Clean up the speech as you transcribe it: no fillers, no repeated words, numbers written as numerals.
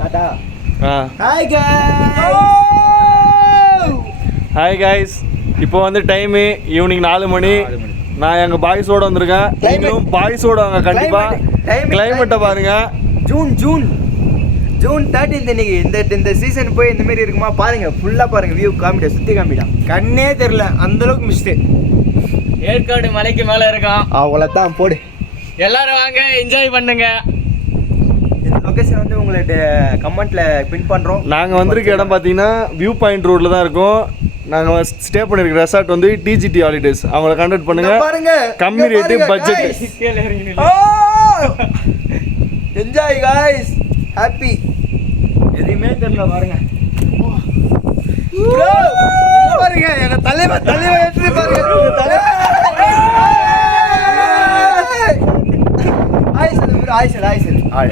Tata. Hi guys, இப்போ வந்து time evening 4 மணி. நான் எங்கள் பாய்ஸோட வந்திருக்கேன். நீங்களும் பாய்ஸோட வாங்க கண்டிப்பாக. கிளைமேட்டை பாருங்க. ஜூன் 13 இன்னைக்கு. இந்த சீசன் போய் இந்த மாதிரி இருக்குமா பாருங்க. ஃபுல்லாக பாருங்க, வியூ காமிடா, சுற்றி காமிடா. கண்ணே தெரில, அந்தளவுக்கு மிஸ்டே. ஏற்காடு மலைக்கு மேலே இருக்கான். அவ்வளோதான், போடு. எல்லாரும் வாங்க, என்ஜாய் பண்ணுங்க. இந்த லொக்கேஷன் வந்து உங்களுக்கு கமெண்ட்ல பின் பண்ணுறோம். நாங்கள் வந்திருக்க இடம் பார்த்தீங்கன்னா வியூ பாயிண்ட் ரோட்டில் தான் இருக்கோம். நாங்கள் ஸ்டே பண்ணியிருக்க ரெசார்ட் வந்து டிஜிடி ஹாலிடேஸ். அவங்கள கான்டாக்ட் பண்ணுங்க. கம்மி rate, budget. Enjoy guys, happy. எதுவுமே தெரியல பாருங்க. ப்ரோ பாருங்க, எங்க தலைவர் எடுத்து பாருங்க. ஆய் சொல்லு ப்ரோ, ஆய் சொல்லு. Hi.